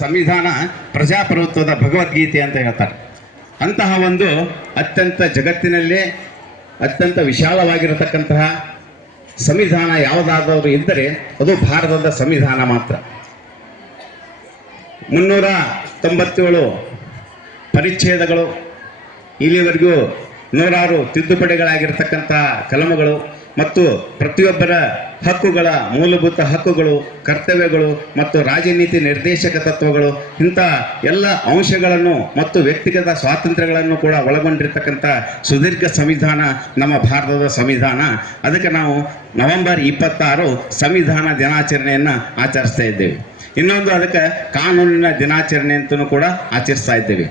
ಸಂವಿಧಾನ ಪ್ರಜಾಪ್ರಭುತ್ವದ ಭಗವದ್ಗೀತೆ ಅಂತ ಹೇಳ್ತಾರೆ. ಅಂತಹ ಒಂದು ಅತ್ಯಂತ ಜಗತ್ತಿನಲ್ಲೇ ಅತ್ಯಂತ ವಿಶಾಲವಾಗಿರತಕ್ಕಂತಹ ಸಂವಿಧಾನ ಯಾವುದಾದರೂ ಇದ್ದರೆ ಅದು ಭಾರತದ ಸಂವಿಧಾನ ಮಾತ್ರ. ಮುನ್ನೂರ ತೊಂಬತ್ತೇಳು ಪರಿಚ್ಛೇದಗಳು, ಇಲ್ಲಿವರೆಗೂ ನೂರಾರು ತಿದ್ದುಪಡಿಗಳಾಗಿರ್ತಕ್ಕಂಥ ಕಲಮಗಳು ಮತ್ತು ಪ್ರತಿಯೊಬ್ಬರ ಹಕ್ಕುಗಳ ಮೂಲಭೂತ ಹಕ್ಕುಗಳು, ಕರ್ತವ್ಯಗಳು ಮತ್ತು ರಾಜನೀತಿ ನಿರ್ದೇಶಕ ತತ್ವಗಳು, ಇಂಥ ಎಲ್ಲ ಅಂಶಗಳನ್ನು ಮತ್ತು ವ್ಯಕ್ತಿಗತ ಸ್ವಾತಂತ್ರ್ಯಗಳನ್ನು ಕೂಡ ಒಳಗೊಂಡಿರ್ತಕ್ಕಂಥ ಸುದೀರ್ಘ ಸಂವಿಧಾನ, ನಮ್ಮ ಭಾರತದ ಸಂವಿಧಾನ. ಅದಕ್ಕೆ ನಾವು ನವೆಂಬರ್ ಇಪ್ಪತ್ತಾರು ಸಂವಿಧಾನ ದಿನಾಚರಣೆಯನ್ನು ಆಚರಿಸ್ತಾ ಇದ್ದೇವೆ. ಇನ್ನೊಂದು ಅದಕ್ಕೆ ಕಾನೂನಿನ ದಿನಾಚರಣೆ ಅಂತಲೂ ಕೂಡ ಆಚರಿಸ್ತಾ ಇದ್ದೇವೆ.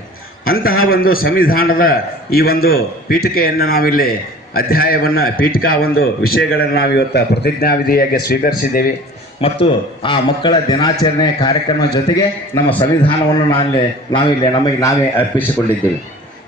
ಅಂತಹ ಒಂದು ಸಂವಿಧಾನದ ಈ ಒಂದು ಪೀಠಿಕೆಯನ್ನು ನಾವಿಲ್ಲಿ ಅಧ್ಯಾಯವನ್ನು, ಪೀಠಿಕಾ ಒಂದು ವಿಷಯಗಳನ್ನು ನಾವು ಇವತ್ತು ಪ್ರತಿಜ್ಞಾವಿಧಿಯಾಗಿ ಸ್ವೀಕರಿಸಿದ್ದೇವೆ. ಮತ್ತು ಆ ಮಕ್ಕಳ ದಿನಾಚರಣೆ ಕಾರ್ಯಕ್ರಮ ಜೊತೆಗೆ ನಮ್ಮ ಸಂವಿಧಾನವನ್ನು ನಾವಿಲ್ಲಿ ನಾವಿಲ್ಲಿ ನಮಗೆ ನಾವೇ ಅರ್ಪಿಸಿಕೊಂಡಿದ್ದೇವೆ.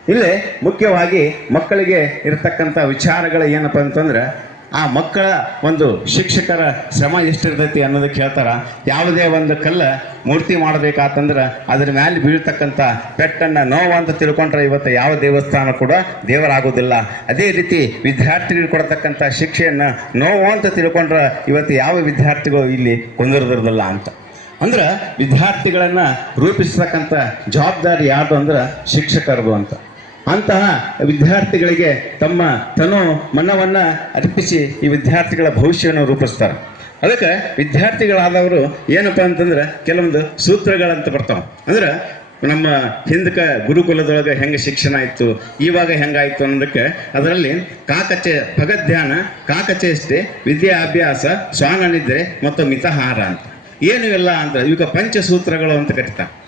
ಇಲ್ಲಿ ಮುಖ್ಯವಾಗಿ ಮಕ್ಕಳಿಗೆ ಇರತಕ್ಕಂಥ ವಿಚಾರಗಳು ಏನಪ್ಪ ಅಂತಂದ್ರೆ ಆ ಮಕ್ಕಳ ಒಂದು ಶಿಕ್ಷಕರ ಶ್ರಮ ಎಷ್ಟಿರ್ತೈತಿ ಅನ್ನೋದಕ್ಕೆ ಹೇಳ್ತಾರೆ ಯಾವುದೇ ಒಂದು ಕಲ್ಲ ಮೂರ್ತಿ ಮಾಡಬೇಕಾತಂದ್ರೆ ಅದ್ರ ಮೇಲೆ ಬೀಳ್ತಕ್ಕಂಥ ಪೆಟ್ಟನ್ನು ನೋವು ಅಂತ ತಿಳ್ಕೊಂಡ್ರೆ ಇವತ್ತು ಯಾವ ದೇವಸ್ಥಾನ ಕೂಡ ದೇವರಾಗೋದಿಲ್ಲ ಅದೇ ರೀತಿ ವಿದ್ಯಾರ್ಥಿಗಳು ಕೊಡತಕ್ಕಂಥ ಶಿಕ್ಷೆಯನ್ನು ನೋವು ಅಂತ ತಿಳ್ಕೊಂಡ್ರೆ ಇವತ್ತು ಯಾವ ವಿದ್ಯಾರ್ಥಿಗಳು ಇಲ್ಲಿ ಕುಂದಿರದಿರೋದಿಲ್ಲ ಅಂತ. ಅಂದ್ರೆ ವಿದ್ಯಾರ್ಥಿಗಳನ್ನು ರೂಪಿಸ್ತಕ್ಕಂಥ ಜವಾಬ್ದಾರಿ ಯಾವುದು ಅಂದ್ರೆ ಶಿಕ್ಷಕರದು ಅಂತ. ಅಂತಹ ವಿದ್ಯಾರ್ಥಿಗಳಿಗೆ ತಮ್ಮ ತನು ಮನವನ್ನು ಅರ್ಪಿಸಿ ಈ ವಿದ್ಯಾರ್ಥಿಗಳ ಭವಿಷ್ಯವನ್ನು ರೂಪಿಸ್ತಾರೆ. ಅದಕ್ಕೆ ವಿದ್ಯಾರ್ಥಿಗಳಾದವರು ಏನಪ್ಪ ಅಂತಂದ್ರೆ ಕೆಲವೊಂದು ಸೂತ್ರಗಳಂತ ಬರ್ತಾವೆ. ಅಂದ್ರೆ ನಮ್ಮ ಹಿಂದಕ್ಕೆ ಗುರುಕುಲದೊಳಗೆ ಹೆಂಗೆ ಶಿಕ್ಷಣ ಇತ್ತು ಇವಾಗ ಹೆಂಗಾಯಿತು ಅನ್ನೋದಕ್ಕೆ ಅದರಲ್ಲಿ ಕಾಕಚೆ ಭಗಧ್ಯಾನ ಕಾಕಚೇಷ್ಟೆ ವಿದ್ಯಾಭ್ಯಾಸ, ಶ್ವಾನನಿದ್ರೆ ಮತ್ತು ಮಿತಹಾರ ಅಂತ. ಏನು ಇಲ್ಲ ಅಂದ್ರೆ ಇವಾಗ ಪಂಚಸೂತ್ರಗಳು ಅಂತ ಕರಿತಾರೆ.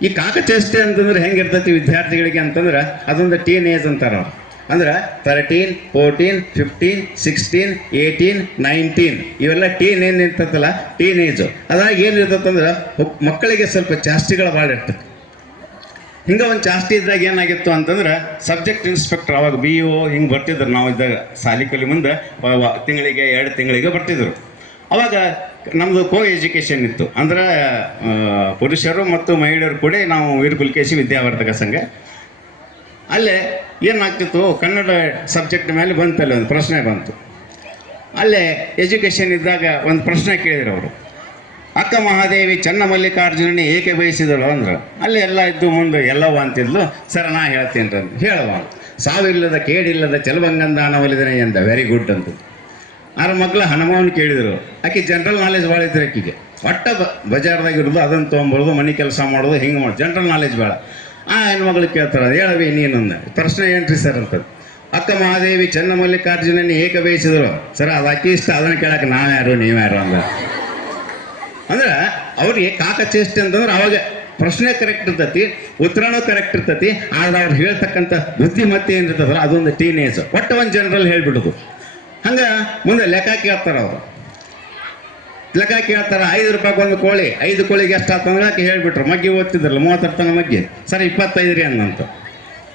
ಈ ಕಾಕಚೇಷ್ಟೆ ಅಂತಂದ್ರೆ ಹೆಂಗಿರ್ತೈತಿ ವಿದ್ಯಾರ್ಥಿಗಳಿಗೆ ಅಂತಂದ್ರೆ ಅದೊಂದು ಟೀನ್ ಏಜ್ ಅಂತಾರ ಅವ್ರು. ಅಂದ್ರೆ thirteen fourteen fifteen sixteen eighteen nineteen ಇವೆಲ್ಲ ಟೀನ್ ಏನು ಇರ್ತೈತಲ್ಲ? ಟೀನ್ ಏಜು ಅದಾಗ ಏನು ಇರ್ತೈತಂದ್ರೆ ಹುಕ್- ಮಕ್ಕಳಿಗೆ ಸ್ವಲ್ಪ ಜಾಸ್ತಿಗಳು ಭಾಳ ಇರ್ತದೆ ಹಿಂಗೆ ಒಂದು ಜಾಸ್ತಿ ಇದ್ದಾಗ ಏನಾಗಿತ್ತು ಅಂತಂದ್ರೆ ಸಬ್ಜೆಕ್ಟ್ ಇನ್ಸ್ಪೆಕ್ಟರ್ ಅವಾಗ ಬಿ ಒ ಹಿಂಗೆ ಬರ್ತಿದ್ರು. ನಾವು ಇದ್ದಾಗ ಸಾಲಿ ಕಲಿ ಮುಂದೆ ತಿಂಗಳಿಗೆ, ಎರಡು ತಿಂಗಳಿಗೆ ಬರ್ತಿದ್ರು. ಅವಾಗ ನಮ್ಮದು ಕೋ ಎಜುಕೇಷನ್ ಇತ್ತು. ಅಂದ್ರೆ ಪುರುಷರು ಮತ್ತು ಮಹಿಳೆಯರು ಕೂಡ ನಾವು ವೀರಪುಲಿಕೇಶಿ ವಿದ್ಯಾವರ್ಧಕ ಸಂಘ. ಅಲ್ಲೇ ಏನಾಗ್ತಿತ್ತು, ಕನ್ನಡ ಸಬ್ಜೆಕ್ಟ್ ಮೇಲೆ ಬಂತಲ್ಲ, ಒಂದು ಪ್ರಶ್ನೆ ಬಂತು. ಅಲ್ಲೇ ಎಜುಕೇಷನ್ ಇದ್ದಾಗ ಒಂದು ಪ್ರಶ್ನೆ ಕೇಳಿದ್ರು ಅವರು. ಅಕ್ಕ ಮಹಾದೇವಿ ಚನ್ನಮಲ್ಲಿಕಾರ್ಜುನನೇ ಏಕೆ ಬಯಸಿದಳು ಅಂದ್ರೆ. ಅಲ್ಲಿ ಎಲ್ಲ ಇದ್ದು ಮುಂದೆ, ಎಲ್ಲವ ಅಂತಿದ್ಲು. ಸರ, ನಾ ಹೇಳ್ತೀನಿ ಅಂತ. ಹೇಳುವ. ಸಾವಿಲ್ಲದ, ಕೇಡಿಲ್ಲದ ಚಲಬಂಗಂದಾನ ಒಲಿದನೆ ಎಂದ. ವೆರಿ ಗುಡ್ ಅಂತ ಆರ ಮಕ್ಳು ಹನುಮಾನ್ ಕೇಳಿದರು. ಆಕೆ ಜನರಲ್ ನಾಲೆಜ್ ಭಾಳ ಐತ್ರಿ ಆಕಿಗೆ. ಒಟ್ಟ ಬಜಾರ್ದಾಗ ಇರೋದು, ಅದನ್ನು ತೊಗೊಂಬರೋದು, ಮನೆ ಕೆಲಸ ಮಾಡೋದು, ಹಿಂಗೆ ಮಾಡೋದು ಜನರಲ್ ನಾಲೆಜ್ ಭಾಳ ಆ ಹೆಣ್ಮಗಳು ಕೇಳ್ತಾರೆ ಅದು ಹೇಳವಿ ನೀನೊಂದು ಪ್ರಶ್ನೆ ಏನ್ರಿ ಸರ್ ಅಂತ ಅಕ್ಕ ಮಹಾದೇವಿ ಚನ್ನ ಮಲ್ಲಿಕಾರ್ಜುನನೇ ಏಕ ಬೇಯಿಸಿದ್ರು. ಸರ್, ಅದು ಆಕಿ ಇಷ್ಟ, ಅದನ್ನು ಕೇಳಕ್ಕೆ ನಾವ್ಯಾರು ನೀವ್ಯಾರು ಅಂದ. ಅಂದ್ರೆ ಅವ್ರಿಗೆ ಕಾಕಚೇಷ್ಟೆ ಅಂತಂದ್ರೆ ಅವಾಗ ಪ್ರಶ್ನೆ ಕರೆಕ್ಟ್ ಇರ್ತತಿ, ಉತ್ತರನೂ ಕರೆಕ್ಟ್ ಇರ್ತತಿ, ಆದ್ರೆ ಅವ್ರು ಹೇಳ್ತಕ್ಕಂಥ ಬುದ್ಧಿಮತ್ತೆ ಏನಿರ್ತದಲ್ಲ ಅದೊಂದು ಟೀನೇಜ್ ಒಟ್ಟು ಒಂದು ಜನರಲ್ ಹೇಳ್ಬಿಡೋದು. ಹಂಗೆ ಮುಂದೆ ಲೆಕ್ಕ ಕೇಳ್ತಾರೆ ಅವರು. ಲೆಕ್ಕ ಕೇಳ್ತಾರೆ ಐದು ರೂಪಾಯಿ ಒಂದು ಕೋಳಿ, ಐದು ಕೋಳಿಗೆ ಎಷ್ಟು ಆತಂದ್ರೆ ಆಕೆ ಹೇಳ್ಬಿಟ್ರು. ಮಗ್ಗಿ ಓದ್ತಿದ್ರಲ್ಲ, ಮೂವತ್ತರ ತನ ಮಗ್ಗಿ. ಸರ್, ಇಪ್ಪತ್ತೈದು ರೀ ಅಂದಂತ.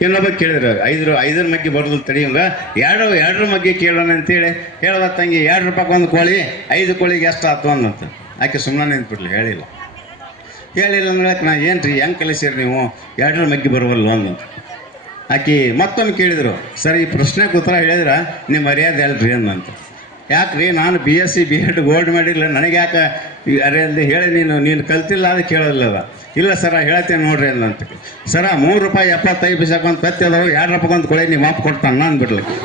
ಇನ್ನೊಬ್ಬ ಕೇಳಿದ್ರು, ಐದು, ಐದರ ಮಗ್ಗಿ ಬರೋದು ತಡಿಯಂಗ ಎರಡು, ಎರಡರ ಮಗ್ಗಿ ಕೇಳೋಣ ಅಂತೇಳಿ. ಹೇಳುವ ತಂಗಿ, ಎರಡು ರೂಪಾಯಿ ಒಂದು ಕೋಳಿ, ಐದು ಕೋಳಿಗೆ ಎಷ್ಟು ಆಯ್ತು ಅಂದಂತ. ಆಕೆ ಸುಮ್ಮನೆ ನಿಂತ್ಬಿಡ್ಲಿ ಹೇಳಿಲ್ಲ. ಹೇಳಿಲ್ಲ ಅಂದ್ರೆ ನಾ ಏನು ರೀ ಹೆಂಗೆ ಕಲಿಸಿರಿ ನೀವು? ಎರಡರ ಮಗ್ಗಿ ಬರುವಲ್ಲ ಅನ್ನಂತ ಆಕಿ ಮತ್ತೊಮ್ಮೆ ಕೇಳಿದರು, ಸರ್ ಈ ಪ್ರಶ್ನೆಗೆ ಉತ್ತರ ಹೇಳಿದ್ರೆ ನಿಮ್ಮ ಮರ್ಯಾದೆ ಅಲ್ರಿ ಅಂದಂತ ಯಾಕ್ರಿ, ನಾನು B S C B Ed gold ಮಾಡಿಲ್ಲ ನನಗೆ ಯಾಕೆ ಅರೆ ಅರೆಯಲ್ಲಿ ಹೇಳಿ ನೀನು ನೀನು ಕಲ್ತಿಲ್ಲ ಅದು ಕೇಳೋದಿಲ್ಲ ಇಲ್ಲ ಸರ ಹೇಳ್ತೇನೆ ನೋಡ್ರಿ ಅಂದಂತ ಸರ, ಮೂರು ರೂಪಾಯಿ ಎಪ್ಪತ್ತೈದು ಪೈಸಕ್ಕೆ ತತ್ತಿ ಅದಾವು, ಎರಡು ರೂಪಾಯಿ ಒಂದು ಕೊಳೆ ನೀವು ಮಾಪ್ ಕೊಡ್ತಾನೆ ನಾನು ಬಿಡ್ಲಿಕ್ಕೆ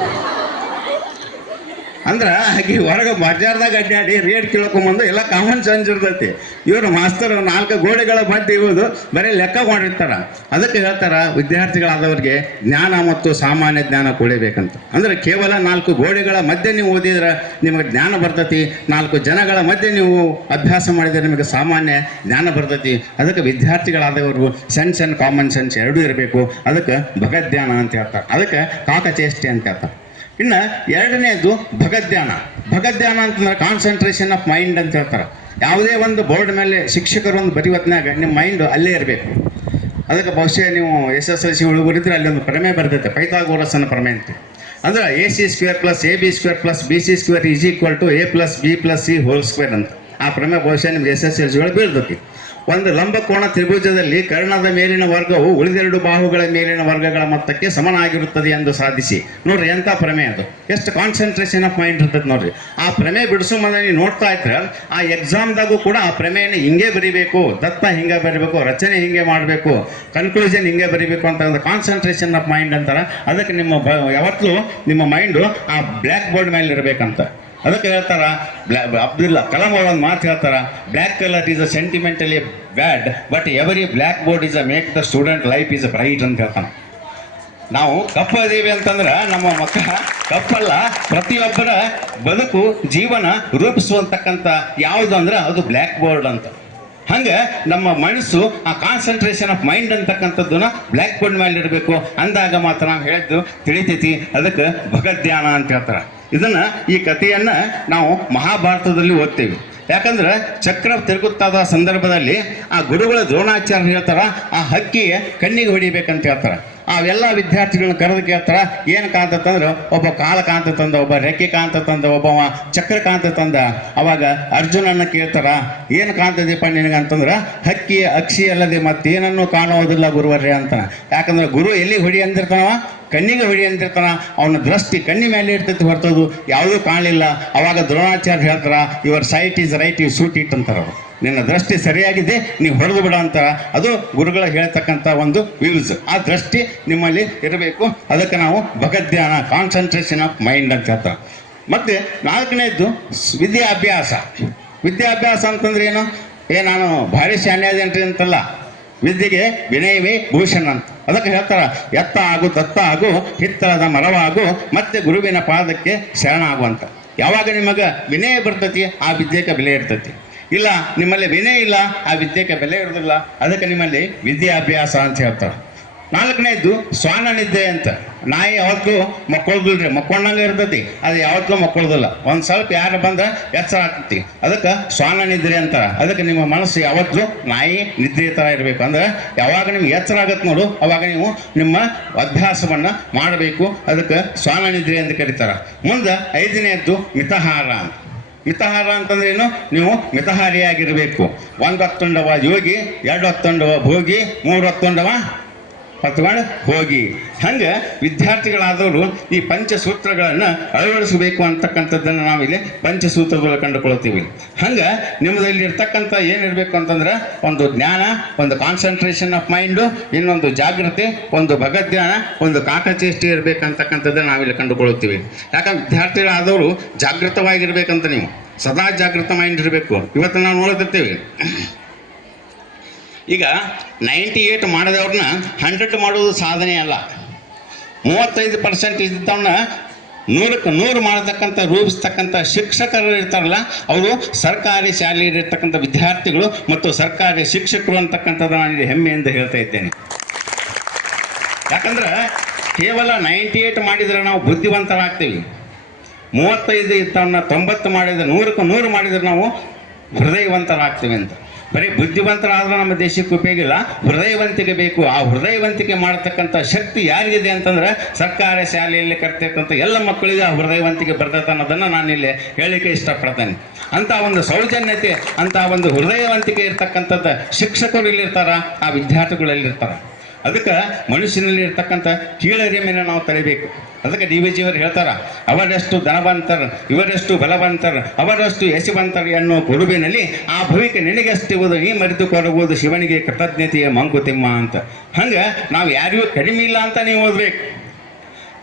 ಅಂದ್ರೆ ಹಾಗೆ ಹೊರಗೆ ಬಜಾರ್ದಾಗ ಅಡ್ಡಾಡಿ ರೇಟ್ ಕೇಳ್ಕೊಂಬಂದು ಎಲ್ಲ ಕಾಮನ್ ಸೆನ್ಸ್ ಇರ್ತೈತಿ. ಇವರು ಮಾಸ್ತರ್ ನಾಲ್ಕು ಗೋಡೆಗಳ ಬಡ್ಡಿ ಇವುದು ಬರೀ ಲೆಕ್ಕ ಮಾಡಿರ್ತಾರ ಅದಕ್ಕೆ ಹೇಳ್ತಾರ, ವಿದ್ಯಾರ್ಥಿಗಳಾದವ್ರಿಗೆ ಜ್ಞಾನ ಮತ್ತು ಸಾಮಾನ್ಯ ಜ್ಞಾನ ಕೊಡಬೇಕಂತ. ಅಂದ್ರೆ ಕೇವಲ ನಾಲ್ಕು ಗೋಡೆಗಳ ಮಧ್ಯೆ ನೀವು ಓದಿದ್ರೆ ನಿಮಗೆ ಜ್ಞಾನ ಬರ್ತೈತಿ, ನಾಲ್ಕು ಜನಗಳ ಮಧ್ಯೆ ನೀವು ಅಭ್ಯಾಸ ಮಾಡಿದರೆ ನಿಮಗೆ ಸಾಮಾನ್ಯ ಜ್ಞಾನ ಬರ್ತೈತಿ. ಅದಕ್ಕೆ ವಿದ್ಯಾರ್ಥಿಗಳಾದವರು ಸೆನ್ಸ್ ಆ್ಯಂಡ್ ಕಾಮನ್ ಸೆನ್ಸ್ ಎರಡೂ ಇರಬೇಕು. ಅದಕ್ಕೆ ಭಗದ್ಯಾನ ಅಂತ ಹೇಳ್ತಾರೆ. ಅದಕ್ಕೆ ಕಾಕಚೇಷ್ಟೆ ಅಂತ ಹೇಳ್ತಾರೆ. ಇನ್ನು ಎರಡನೇದು ಭಗದ್ಯಾನ. ಭಗದ್ಯಾನ ಅಂತಂದ್ರೆ ಕಾನ್ಸಂಟ್ರೇಷನ್ ಆಫ್ ಮೈಂಡ್ ಅಂತ ಹೇಳ್ತಾರೆ. ಯಾವುದೇ ಒಂದು ಬೋರ್ಡ್ ಮೇಲೆ ಶಿಕ್ಷಕರು ಒಂದು ಬರೆಯುವತ್ನಾಗ ನಿಮ್ಮ ಮೈಂಡ್ ಅಲ್ಲೇ ಇರಬೇಕು. ಅದಕ್ಕೆ ಬಹುಶಃ ನೀವು ಎಸ್ ಎಸ್ ಎಲ್ ಸಿ ಹುಡುಗರಿದ್ರೆ ಅಲ್ಲಿ ಒಂದು ಪ್ರಮೆ ಬರ್ತೈತೆ ಪೈಥಾಗೋರಸ್ ಅನ್ನೋ ಪ್ರಮೆ ಅಂತ. ಅಂದ್ರೆ A C square plus A B square plus B C square is equal to A plus B plus C whole square ಅಂತ. ಆ ಪ್ರಮೇ ಬಹುಶಃ ನಿಮ್ಗೆ ಎಸ್ ಎಸ್ ಎಲ್ ಸಿಗಳು ಬೀಳ್ತೈತಿ. ಒಂದು ಲಂಬಕೋಣ ತ್ರಿಭುಜದಲ್ಲಿ ಕರ್ಣದ ಮೇಲಿನ ವರ್ಗವು ಉಳಿದೆರಡು ಬಾಹುಗಳ ಮೇಲಿನ ವರ್ಗಗಳ ಮೊತ್ತಕ್ಕೆ ಸಮನಾಗಿರುತ್ತದೆ ಎಂದು ಸಾಧಿಸಿ. ನೋಡ್ರಿ ಎಂಥ ಪ್ರಮೇಯ ಅದು. ಎಷ್ಟು ಕಾನ್ಸಂಟ್ರೇಷನ್ ಆಫ್ ಮೈಂಡ್ ಇರ್ತದೆ ನೋಡ್ರಿ. ಆ ಪ್ರಮೇಯ ಬಿಡಿಸೋ ಮೊದಲು ನೀವು ನೋಡ್ತಾ ಇದ್ರೆ ಆ ಎಕ್ಸಾಮ್ದಾಗೂ ಕೂಡ ಆ ಪ್ರಮೇಯನ ಹಿಂಗೆ ಬರಿಬೇಕು, ದತ್ತ ಹಿಂಗೆ ಬರಿಬೇಕು, ರಚನೆ ಹಿಂಗೆ ಮಾಡಬೇಕು ಕನ್ಕ್ಲೂಷನ್ ಹಿಂಗೆ ಬರಿಬೇಕು ಅಂತ ಕಾನ್ಸಂಟ್ರೇಷನ್ ಆಫ್ ಮೈಂಡ್ ಅಂತಾರೆ. ಅದಕ್ಕೆ ನಿಮ್ಮ ಯಾವತ್ತೂ ನಿಮ್ಮ ಮೈಂಡು ಆ ಬ್ಲ್ಯಾಕ್ ಬೋರ್ಡ್ ಮೇಲೆ ಇರಬೇಕಂತ ಅದಕ್ಕೆ ಹೇಳ್ತಾರ, ಬ್ಲಾ, ಅಬ್ದುಲ್ಲಾ, ಕಲಾಂ ಅವರು ಒಂದು ಮಾತು ಹೇಳ್ತಾರ black colour is a sentimentally bad but every blackboard is a make the student life is bright ಅಂತ ಹೇಳ್ತಾನೆ. ನಾವು ಕಪ್ಪು ಅದೀವಿ ಅಂತಂದ್ರೆ ನಮ್ಮ ಮಕ್ಕಳ ಕಪ್ಪಲ್ಲ ಪ್ರತಿಯೊಬ್ಬರ ಬದುಕು ಜೀವನ ರೂಪಿಸುವಂತಕ್ಕಂಥ ಯಾವುದು ಅಂದ್ರೆ ಅದು ಬ್ಲ್ಯಾಕ್ ಬೋರ್ಡ್ ಅಂತ. ಹಂಗೆ ನಮ್ಮ ಮನಸ್ಸು ಆ ಕಾನ್ಸಂಟ್ರೇಷನ್ ಆಫ್ ಮೈಂಡ್ ಅಂತಕ್ಕಂಥದ್ದನ್ನ ಬ್ಲ್ಯಾಕ್ ಬೋರ್ಡ್ ಮೇಲೆ ಇರಬೇಕು ಅಂದಾಗ ಮಾತ್ರ ನಾವು ಹೇಳಿದ್ದು ತಿಳಿತೈತಿ. ಅದಕ್ಕೆ ಭಗದ್ಧ್ಯಾನ ಅಂತ ಹೇಳ್ತಾರೆ. ಇದನ್ನ ಈ ಕಥೆಯನ್ನ ನಾವು ಮಹಾಭಾರತದಲ್ಲಿ ಓದ್ತೇವೆ. ಯಾಕಂದ್ರೆ ಚಕ್ರ ತಿರುಗುತ್ತಾದ ಸಂದರ್ಭದಲ್ಲಿ ಆ ಗುರುಗಳ ದ್ರೋಣಾಚಾರ್ಯ ಹೇಳ್ತಾರ, ಆ ಹಕ್ಕಿ ಕಣ್ಣಿಗೆ ಹೊಡಿಬೇಕಂತ ಹೇಳ್ತಾರ. ಅವೆಲ್ಲ ವಿದ್ಯಾರ್ಥಿಗಳನ್ನ ಕರೆದು ಕೇಳ್ತಾರ, ಏನು ಕಾಂತ ತಂದ್ರೆ? ಒಬ್ಬ ಕಾಲ ಕಾಂತ ತಂದ, ಒಬ್ಬ ರೆಕ್ಕೆ ಕಾಂತ ತಂದ ಒಬ್ಬ ಚಕ್ರ ಕಾಂತ ತಂದ. ಅವಾಗ ಅರ್ಜುನನ್ನ ಕೇಳ್ತಾರ, ಏನು ಕಾಂತದೀಪ ನಿನಗಂತಂದ್ರೆ ಹಕ್ಕಿ, ಅಕ್ಷಿ ಅಲ್ಲದೆ ಮತ್ತೇನನ್ನು ಕಾಣುವುದಿಲ್ಲ ಗುರುವರ್ಯ ಅಂತ. ಯಾಕಂದ್ರೆ ಗುರು ಎಲ್ಲಿ ಹೊಡಿ ಅಂದಿರ್ತಾನವ? ಕಣ್ಣಿಗೆ ಹೊಡಿ ಅಂದಿರ್ತಾನ. ಅವನ ದೃಷ್ಟಿ ಕಣ್ಣಿ ಮೇಲೆ ಇರ್ತೈತಿ ಹೊರತದು, ಯಾವುದೂ ಕಾಣಲಿಲ್ಲ. ಅವಾಗ ದ್ರೋಣಾಚಾರ್ಯ ಹೇಳ್ತಾರ your sight is right you suit it ಅಂತಾರ ಅವರು ನಿನ್ನ ದೃಷ್ಟಿ ಸರಿಯಾಗಿದೆ, ನೀವು ಹೊಡೆದು ಬಿಡ ಅಂತ. ಅದು ಗುರುಗಳ ಹೇಳ್ತಕ್ಕಂಥ ಒಂದು ವ್ಯೂಸ್ ಆ ದೃಷ್ಟಿ ನಿಮ್ಮಲ್ಲಿ ಇರಬೇಕು. ಅದಕ್ಕೆ ನಾವು ಭಗಧ್ಯಾನ ಕಾನ್ಸಂಟ್ರೇಷನ್ ಆಫ್ ಮೈಂಡ್ ಅಂತ ಹೇಳ್ತಾರೆ. ಮತ್ತು ನಾಲ್ಕನೇದ್ದು ವಿದ್ಯಾಭ್ಯಾಸ. ವಿದ್ಯಾಭ್ಯಾಸ ಅಂತಂದ್ರೆ ಏನು? ಏ, ನಾನು ಭಾರಿ ಶಾನ್ಯಾದೇನ್ರಿ ಅಂತಲ್ಲ. ವಿದ್ಯೆಗೆ ವಿನಯವೇ ಭೂಷಣ ಅಂತ. ಅದಕ್ಕೆ ಹೇಳ್ತಾರೆ, ಎತ್ತ ಆಗು, ತತ್ತ ಆಗು, ಹಿತ್ತಲದ ಮರವಾಗು, ಮತ್ತೆ ಗುರುವಿನ ಪಾದಕ್ಕೆ ಶರಣ ಆಗುವಂತ ಯಾವಾಗ ನಿಮಗೆ ವಿನಯ ಬರ್ತತಿ, ಆ ವಿದ್ಯೆಗೆ ಬೆಲೆ ಇರ್ತೈತಿ. ಇಲ್ಲ, ನಿಮ್ಮಲ್ಲಿ ವಿನಯ ಇಲ್ಲ, ಆ ವಿದ್ಯೆಗೆ ಬೆಲೆ ಇರೋದಿಲ್ಲ. ಅದಕ್ಕೆ ನಿಮ್ಮಲ್ಲಿ ವಿದ್ಯಾಭ್ಯಾಸ ಅಂತ ಹೇಳ್ತಾರೆ. ನಾಲ್ಕನೇದ್ದು ಸ್ವಾನ ನಿದ್ದೆ ಅಂತ. ನಾಯಿ ಯಾವತ್ತೂ ಮಕ್ಕೊಳ್ದಿಲ್ರಿ. ಮಕ್ಕೊಂಡಂಗೆ ಇರ್ತೈತಿ. ಅದು ಯಾವತ್ತೂ ಮಕ್ಕೊಳ್ದಿಲ್ಲ. ಒಂದು ಸ್ವಲ್ಪ ಯಾರು ಬಂದ್ರೆ ಎಚ್ಚರ ಆಗ್ತೈತಿ. ಅದಕ್ಕೆ ಸ್ವಾನ ನಿದ್ರೆ ಅಂತಾರೆ ಅದಕ್ಕೆ ನಿಮ್ಮ ಮನಸ್ಸು ಯಾವತ್ತೂ ನಾಯಿ ನಿದ್ರೆ ಥರ ಇರಬೇಕು. ಅಂದ್ರೆ ಯಾವಾಗ ನಿಮ್ಗೆ ಎಚ್ಚರ ಆಗತ್ತೆ ನೋಡು, ಅವಾಗ ನೀವು ನಿಮ್ಮ ಅಭ್ಯಾಸವನ್ನು ಮಾಡಬೇಕು. ಅದಕ್ಕೆ ಸ್ವಾನ ನಿದ್ರೆ ಅಂತ ಕರೀತಾರೆ. ಮುಂದೆ ಐದನೇದ್ದು ಮಿತಹಾರ ಅಂತ. ಮಿತಹಾರ ಅಂತಂದ್ರೆ ಏನು? ನೀವು ಮಿತಹಾರಿಯಾಗಿರಬೇಕು. ಒಂದು ಹತ್ತೊಂಡವ ಯೋಗಿ ಎರಡು ಹತ್ತೊಂಡವ ಭೋಗಿ ಮೂರು ಹೊತ್ತುಂಡವ ಹೊತ್ಕೊಂಡು ಹೋಗಿ. ಹಂಗೆ ವಿದ್ಯಾರ್ಥಿಗಳಾದವರು ಈ ಪಂಚಸೂತ್ರಗಳನ್ನು ಅಳವಡಿಸಬೇಕು ಅಂತಕ್ಕಂಥದ್ದನ್ನು ನಾವಿಲ್ಲಿ ಪಂಚಸೂತ್ರಗಳು ಕಂಡುಕೊಳ್ತೀವಿ ಹಂಗೆ ನಿಮ್ಮದಲ್ಲಿ ಇರ್ತಕ್ಕಂಥ ಏನಿರಬೇಕು ಅಂತಂದ್ರೆ ಒಂದು ಜ್ಞಾನ, ಒಂದು ಕಾನ್ಸಂಟ್ರೇಷನ್ ಆಫ್ ಮೈಂಡು ಇನ್ನೊಂದು ಜಾಗೃತಿ ಒಂದು ಭಗಜ್ಞಾನ ಒಂದು ಕಾಕಚೇಷ್ಟಿ ಇರಬೇಕಂತಕ್ಕಂಥದ್ದನ್ನು ನಾವಿಲ್ಲಿ ಕಂಡುಕೊಳ್ಳುತ್ತೀವಿ. ಯಾಕಂದ್ರೆ ವಿದ್ಯಾರ್ಥಿಗಳಾದವರು ಜಾಗೃತವಾಗಿರ್ಬೇಕಂತ ನೀವು. ಸದಾ ಜಾಗೃತ ಮೈಂಡ್ ಇರಬೇಕು. ಇವತ್ತು ನಾವು ನೋಡ್ತಿರ್ತೀವಿ. ಈಗ ನೈಂಟಿ ಏಟ್ ಮಾಡಿದವ್ರನ್ನ ಹಂಡ್ರೆಡ್ ಮಾಡೋದು ಸಾಧನೆ ಅಲ್ಲ. ಮೂವತ್ತೈದು ಪರ್ಸೆಂಟ್ ಇದ್ದವನ್ನ ನೂರಕ್ಕೆ ನೂರು ಮಾಡತಕ್ಕಂಥ, ರೂಪಿಸ್ತಕ್ಕಂಥ ಶಿಕ್ಷಕರು ಇರ್ತಾರಲ್ಲ, ಅವರು ಸರ್ಕಾರಿ ಶಾಲೆಯಲ್ಲಿರ್ತಕ್ಕಂಥ ವಿದ್ಯಾರ್ಥಿಗಳು ಮತ್ತು ಸರ್ಕಾರಿ ಶಿಕ್ಷಕರು ಅಂತಕ್ಕಂಥದ್ದು ನಾನು ಹೆಮ್ಮೆಯಿಂದ ಹೇಳ್ತಾ ಇದ್ದೇನೆ. ಯಾಕಂದ್ರೆ ಕೇವಲ ನೈಂಟಿ ಏಟ್ ಮಾಡಿದರೆ ನಾವು ಬುದ್ಧಿವಂತರಾಗ್ತೀವಿ. ಮೂವತ್ತೈದು ಇತ್ತವನ್ನ ತೊಂಬತ್ತು ಮಾಡಿದರೆ ನೂರಕ್ಕೆ ನೂರು ಮಾಡಿದ್ರೆ ನಾವು ಹೃದಯವಂತರಾಗ್ತೀವಿ ಅಂತ. ಬರೀ ಬುದ್ಧಿವಂತರಾದ್ರೆ ನಮ್ಮ ದೇಶಕ್ಕೆ ಉಪಯೋಗ ಇಲ್ಲ ಹೃದಯವಂತಿಕೆ ಬೇಕು. ಆ ಹೃದಯವಂತಿಕೆ ಮಾಡತಕ್ಕಂಥ ಶಕ್ತಿ ಯಾರಿಗಿದೆ ಅಂತಂದ್ರೆ ಸರ್ಕಾರಿ ಶಾಲೆಯಲ್ಲಿ ಕರ್ತಕ್ಕಂಥ ಎಲ್ಲ ಮಕ್ಕಳಿಗೆ ಆ ಹೃದಯವಂತಿಕೆ ಬರ್ತೈತೆ ಅನ್ನೋದನ್ನು ನಾನಿಲ್ಲಿ ಹೇಳಿಕೆ ಇಷ್ಟಪಡ್ತೇನೆ. ಅಂತ ಒಂದು ಸೌಜನ್ಯತೆ ಅಂತ ಒಂದು ಹೃದಯವಂತಿಕೆ ಇರ್ತಕ್ಕಂಥದ್ದು ಶಿಕ್ಷಕರು ಇಲ್ಲಿರ್ತಾರ ಆ ವಿದ್ಯಾರ್ಥಿಗಳು ಎಲ್ಲಿರ್ತಾರ? ಅದಕ್ಕೆ ಮನುಷ್ಯನಲ್ಲಿ ಇರ್ತಕ್ಕಂಥ ಕೀಳರಿಮೆನ ನಾವು ತಳಿಬೇಕು. ಅದಕ್ಕೆ ಡಿ ವಿ ಜಿಯವರು ಹೇಳ್ತಾರ, ಅವರಷ್ಟು ಧನವಂತರು ಇವರಷ್ಟು ಬಲವಂತರು ಅವರಷ್ಟು ಯಶವಂತರು ಎನ್ನುವ ಕೊಡುಬಿನಲ್ಲಿ ಆ ಭವಿಕೆ ನಿನಗಷ್ಟಿರುವುದು ನೀ ಮರೆತು ಕೊರಗುವುದು ಶಿವನಿಗೆ ಕೃತಜ್ಞತೆಯ ಮಂಕುತಿಮ್ಮ ಅಂತ. ಹಂಗೆ ನಾವು ಯಾರಿಗೂ ಕಡಿಮೆ ಇಲ್ಲ ಅಂತ ನೀವು ಓದ್ಬೇಕು.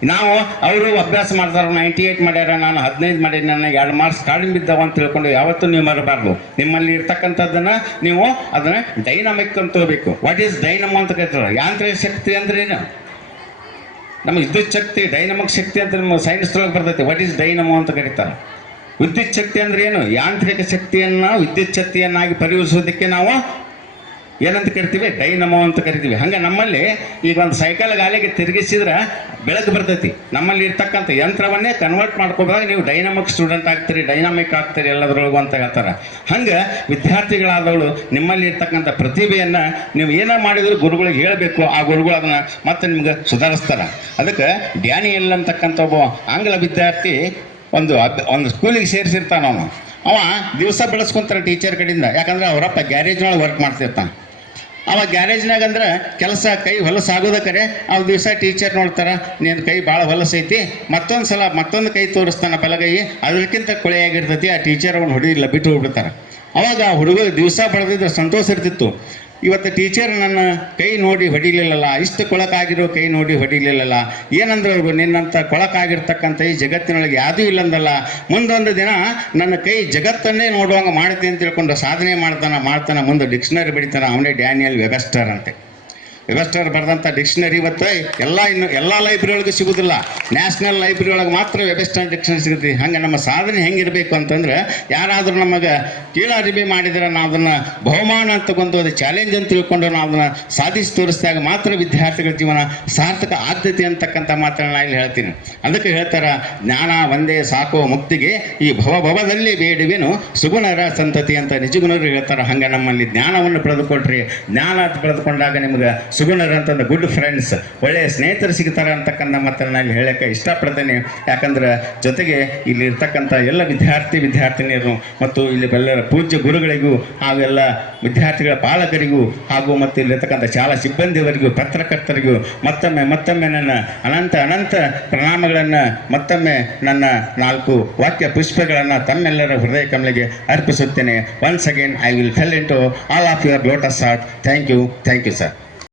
ನಾವು ಅವರು ಅಭ್ಯಾಸ ಮಾಡ್ತಾರೆ ನೈಂಟಿ ಏಯ್ಟ್ ಮಾಡ್ಯಾರ, ನಾನು ಹದಿನೈದು ಮಾಡಿ ನನಗೆ ಎರಡು ಮಾರ್ಕ್ಸ್ ಕಡಿಮೆ ಬಿದ್ದಾವ ಅಂತ ತಿಳ್ಕೊಂಡು ಯಾವತ್ತೂ ನೀವು ಮರಬಾರ್ದು. ನಿಮ್ಮಲ್ಲಿ ಇರ್ತಕ್ಕಂಥದ್ದನ್ನು ನೀವು ಅದನ್ನು ಡೈನಮಿಕ್ ಅಂತ ತಗೋಬೇಕು. ವಾಟ್ ಈಸ್ ಡೈನಮ್ ಅಂತ ಕರಿತಾರೆ ಯಾಂತ್ರಿಕ ಶಕ್ತಿ ಅಂದ್ರೆ ಏನು? ನಮ್ಮ ವಿದ್ಯುತ್ ಶಕ್ತಿ ಡೈನಮಿಕ್ ಶಕ್ತಿ ಅಂತ ನಮ್ಮ ಸೈನ್ಸ್ದೊಳಗೆ ಬರ್ತೈತಿ. ವಾಟ್ ಈಸ್ ಡೈನಮೋ ಅಂತ ಕರೀತಾರೆ. ವಿದ್ಯುತ್ ಶಕ್ತಿ ಅಂದ್ರೆ ಏನು? ಯಾಂತ್ರಿಕ ಶಕ್ತಿಯನ್ನು ವಿದ್ಯುತ್ ಶಕ್ತಿಯನ್ನಾಗಿ ಪರಿವರ್ಸೋದಕ್ಕೆ ನಾವು ಏನಂತ ಕರಿತೀವಿ? ಡೈನಮೋ ಅಂತ ಕರಿತೀವಿ. ಹಂಗೆ ನಮ್ಮಲ್ಲಿ ಈಗ ಒಂದು ಸೈಕಲ್ ಗಾಲಿಗೆ ತಿರುಗಿಸಿದ್ರೆ ಬೆಳಕು ಬರ್ತೈತಿ. ನಮ್ಮಲ್ಲಿ ಇರ್ತಕ್ಕಂಥ ಯಂತ್ರವನ್ನೇ ಕನ್ವರ್ಟ್ ಮಾಡ್ಕೋಬಾಗ ನೀವು ಡೈನಮಿಕ್ ಸ್ಟೂಡೆಂಟ್ ಆಗ್ತೀರಿ ಡೈನಾಮಿಕ್ ಆಗ್ತೀರಿ ಎಲ್ಲದ್ರೊಳಗು ಅಂತ ಹೇಳ್ತಾರೆ. ಹಂಗೆ ವಿದ್ಯಾರ್ಥಿಗಳಾದವಳು ನಿಮ್ಮಲ್ಲಿ ಇರ್ತಕ್ಕಂಥ ಪ್ರತಿಭೆಯನ್ನು ನೀವು ಏನೋ ಮಾಡಿದ್ರು ಗುರುಗಳಿಗೆ ಹೇಳಬೇಕು, ಆ ಗುರುಗಳು ಅದನ್ನು ಮತ್ತೆ ನಿಮ್ಗೆ ಸುಧಾರಿಸ್ತಾರೆ. ಅದಕ್ಕೆ ಡ್ಯಾನಿಯಲ್ ಅಂತಕ್ಕಂಥ ಒಬ್ಬ ಆಂಗ್ಲ ವಿದ್ಯಾರ್ಥಿ ಒಂದು ಒಂದು ಸ್ಕೂಲಿಗೆ ಸೇರಿಸಿರ್ತಾನ ಅವನು ಅವ ದಿವಸ ಬೆಳೆಸ್ಕೊಂತಾರೆ ಟೀಚರ್ ಕಡೆಯಿಂದ. ಯಾಕಂದ್ರೆ ಅವರಪ್ಪ ಗ್ಯಾರೇಜ್ ಒಳಗೆ ವರ್ಕ್ ಮಾಡ್ತಿರ್ತಾನೆ. ಅವ ಗ್ಯಾರೇಜ್ನಾಗ ಅಂದ್ರೆ ಕೆಲಸ ಕೈ ಹೊಲಸಾಗೋದ ಕರೆ ಅವ್ ದಿವಸ ಟೀಚರ್ ನೋಡ್ತಾರ ನಿನ್ನ ಕೈ ಭಾಳ ಹೊಲಸೈತಿ ಮತ್ತೊಂದು ಸಲ ಮತ್ತೊಂದು ಕೈ ತೋರಿಸ್ತಾನ ಬಲಗೈ ಅದಕ್ಕಿಂತ ಕೊಳೆಯಾಗಿರ್ತೈತಿ ಆ ಟೀಚರ್ ಅವನು ಹೊಡಿಲಿಲ್ಲ ಬಿಟ್ಟು ಹೋಗ್ಬಿಡ್ತಾರೆ. ಅವಾಗ ಆ ಹುಡುಗ ದಿವಸ ಬೆಳೆದಿದ್ರೆ ಸಂತೋಷ ಇರ್ತಿತ್ತು. ಇವತ್ತು ಟೀಚರ್ ನನ್ನ ಕೈ ನೋಡಿ ಹೊಡಿಲಿಲ್ಲಲ್ಲ, ಇಷ್ಟು ಕೊಳಕಾಗಿರೋ ಕೈ ನೋಡಿ ಹೊಡಿಲಿಲ್ಲಲ್ಲ. ಏನಂದ್ರೆ ಅವರು ನಿನ್ನಂಥ ಕೊಳಕಾಗಿರ್ತಕ್ಕಂಥ ಈ ಜಗತ್ತಿನೊಳಗೆ ಯಾವುದೂ ಇಲ್ಲಂದಲ್ಲ. ಮುಂದೊಂದು ದಿನ ನನ್ನ ಕೈ ಜಗತ್ತನ್ನೇ ನೋಡುವಂಗೆ ಮಾಡ್ತೀನಿ ಅಂತ ತಿಳ್ಕೊಂಡು ಸಾಧನೆ ಮಾಡ್ತಾನೆ ಮಾಡ್ತಾನೆ, ಮುಂದೆ ಡಿಕ್ಷನರಿ ಬಿಡ್ತಾನೆ ಅವನೇ ಡ್ಯಾನಿಯಲ್ ವೆಬಸ್ಟರ್ ಅಂತೆ. ವೆಬಸ್ಟರ್ ಬರೆದಂಥ ಡಿಕ್ಷನರಿ ಇವತ್ತು. ಎಲ್ಲ ಇನ್ನು ಎಲ್ಲ ಲೈಬ್ರರಿ ಒಳಗೆ ಸಿಗೋದಿಲ್ಲ. ನ್ಯಾಷನಲ್ ಲೈಬ್ರರಿ ಒಳಗೆ ಮಾತ್ರ ವೆಬಸ್ಟರ್ ಡಿಕ್ಷನರಿ ಸಿಗುತ್ತೆ. ಹಂಗೆ ನಮ್ಮ ಸಾಧನೆ ಹೆಂಗಿರಬೇಕು ಅಂತಂದ್ರೆ, ಯಾರಾದರೂ ನಮಗೆ ಕೀಳರಿಮೆ ಮಾಡಿದ್ರೆ ನಾವು ಅದನ್ನು ಬಹುಮಾನ ಅಂತ ಒಂದು ಅದು ಚಾಲೆಂಜ್ ಅಂತ ತಿಳ್ಕೊಂಡು ನಾವು ಅದನ್ನು ಸಾಧಿಸಿ ತೋರಿಸಿದಾಗ ಮಾತ್ರ ವಿದ್ಯಾರ್ಥಿಗಳ ಜೀವನ ಸಾರ್ಥಕ ಆದ್ಯತೆ ಅಂತಕ್ಕಂಥ ಮಾತನ್ನು ನಾನು ಇಲ್ಲಿ ಹೇಳ್ತೀನಿ. ಅದಕ್ಕೆ ಹೇಳ್ತಾರ, ಜ್ಞಾನ ಒಂದೇ ಸಾಕೋ ಮುಕ್ತಿಗೆ ಈ ಭವ ಭವದಲ್ಲಿ ಬೇಡುವೆನು ಸುಗುಣರ ಸಂತತಿ ಅಂತ ನಿಜಗುಣರು ಹೇಳ್ತಾರೆ. ಹಂಗೆ ನಮ್ಮಲ್ಲಿ ಜ್ಞಾನವನ್ನು ಪಡೆದುಕೊಟ್ರಿ, ಜ್ಞಾನ ಪಡೆದುಕೊಂಡಾಗ ನಿಮ್ಗೆ ಸುಗುಣರು ಗುಡ್ ಫ್ರೆಂಡ್ಸ್ ಒಳ್ಳೆಯ ಸ್ನೇಹಿತರು ಸಿಗ್ತಾರೆ ಅಂತಕ್ಕಂಥ ಮಾತನ್ನು ನಾನು ಹೇಳಕ್ಕೆ ಇಷ್ಟಪಡ್ತೇನೆ. ಯಾಕಂದ್ರೆ ಜೊತೆಗೆ ಇಲ್ಲಿ ಇರ್ತಕ್ಕಂಥ ಎಲ್ಲ ವಿದ್ಯಾರ್ಥಿ ವಿದ್ಯಾರ್ಥಿನಿಯರು ಮತ್ತು ಇಲ್ಲಿ ಎಲ್ಲರ ಪೂಜ್ಯ ಗುರುಗಳಿಗೂ ಹಾಗೂ ಎಲ್ಲ ವಿದ್ಯಾರ್ಥಿಗಳ ಪಾಲಕರಿಗೂ ಹಾಗೂ ಮತ್ತು ಇಲ್ಲಿರ್ತಕ್ಕಂಥ ಶಾಲಾ ಸಿಬ್ಬಂದಿಯವರಿಗೂ, ಪತ್ರಕರ್ತರಿಗೂ ಮತ್ತೊಮ್ಮೆ ಮತ್ತೊಮ್ಮೆ ನನ್ನ ಅನಂತ ಅನಂತ ಪ್ರಣಾಮಗಳನ್ನು ಮತ್ತೊಮ್ಮೆ ನನ್ನ ನಾಲ್ಕು ವಾಕ್ಯ ಪುಷ್ಪಗಳನ್ನು ತಮ್ಮೆಲ್ಲರ ಹೃದಯ ಕಮಲಿಗೆ ಅರ್ಪಿಸುತ್ತೇನೆ. Once again I will fell in to all of your lotus heart thank you thank you sir